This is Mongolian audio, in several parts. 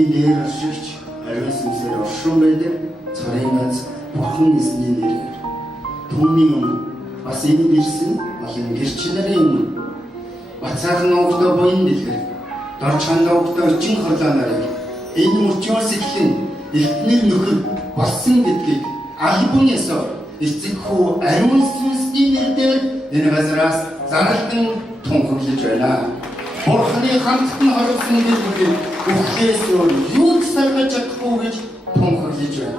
Эзний нэр ашигч ариун сүнсээр оршин байдаг царайнаас бурхан эзний нэрээр түүний өмнө бас энэ гэрсэн олон гэрч нарын өмнө бацаахан овгтой буян дэлгэр дорч хандаа овгтой өчин хорлоо нарыг энэ мөчөөс эхлэн эртний нөхөр болсон гэдгийг албан ёсоор эцэг хүү ариун сүнсний нэрээр энэ газраас заралтан тунхаглаж байна. Бурханы хамтдан хоригдсон гэр бүлийг үхлээс өөр юу ч саргаж чадахгүй гэж тунхаглаж байна.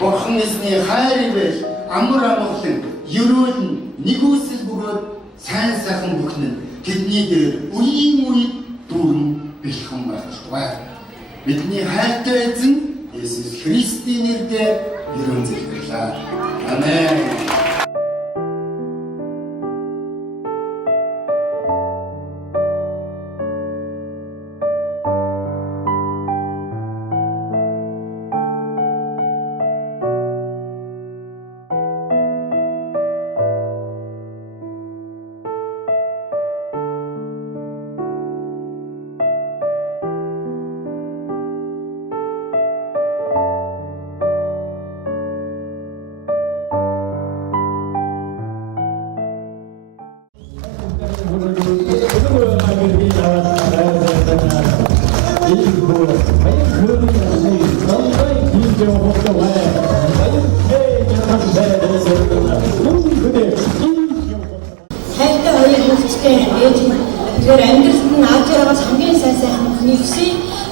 Бурхан эзний хайр ивэл амар амгалан ерөөлн нэгүсэл бөгөөд сайн сайхан бүхнэн тэдний дээр үеийн үед дүүрэн бэлхэн болтугай. Бидний хайртай эзэн Иесус Христийн нэрээр ерөн залбирлаа. Амен. Тэгэхээр амьдралд нь авч яваас хамгийн сайн бүхний хүсье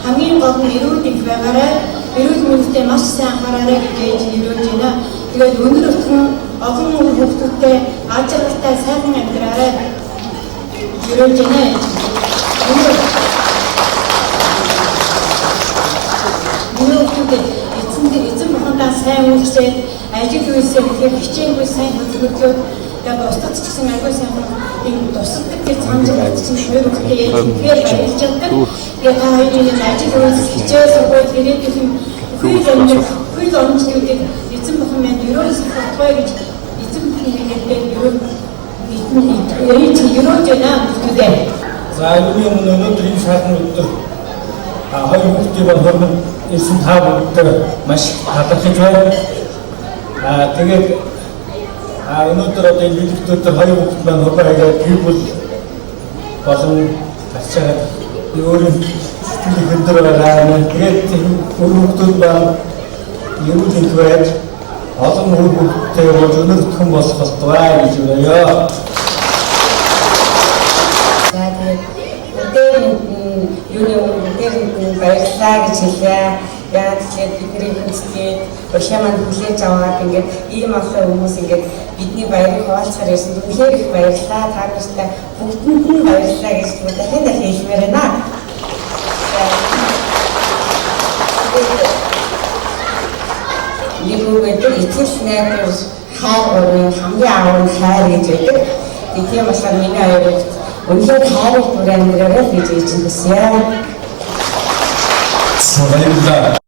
хамгийн гол нь эрүүл их байгаарай. Эрүүл мэндэд маш сайн анхаараарай гэж ээж нэрүүлж байна. Тэгээд өнөр өтгөн олон хүүхдүүдтэй аж аргалтай сайхан амьдраарай нэрүүлж байна. Хүүхдүүдэд эзэн бурхандаа сайн үйлчлээд ажил үйлсээр ихээр хичээнгүй сайн хөдөлгөөд тэгээд устдад ч гэсэн аягүй сайн ийм тусалдаг тэр цаанчаад чинь шуурхтэй тэгэхээр ажиллаж байгаа. Тэгээд та хоёрын ажил үйлс хичээл сургууль ирээдүйн хөл онцлогуудыг эзэн бурхан минь ерөөсөө тогтоё гэж эзэн бурханы нэрээр ерөөж байна гэдэг. За энэ өнөөдрийн шатны өдөр хоёр хүүхдийн хормон эзэн та бүгд маш талархаж байна. Тэгээд өнөөдөр одоо энэ бүлэгтүүд хоёр хүүхэд маань хурбаагаад гэр бүл болон ачаад өөрийн сэтгэл хөдлөр байгаа. Тэгээд хүүхдүүд маань ерөөд их байж олон хүүхдтэй болж өнөртгөн болох болтугай гэж байна. За тэгээд баярлалаа гэж хэлье. Яагаад гэвэл бидний хүнсгээд уршаа маань хүлээж аваад ингээд ийм олон хүмүүс ингээд бидний баярыг хуваалцахаар ирсэн. Үнэхээр их баярлалаа. Та нартай бүгдэнд нь баярлалаа гэж дахин хэлмээр байна. Нэг үгээр эцэс найдвар хайр хамгийн аав нь хайр гэж байдаг. Тийм болохоор миний аяарт үнэхээр хайр бүрэн нэрээр гэж хэлж байна. Баярлалаа.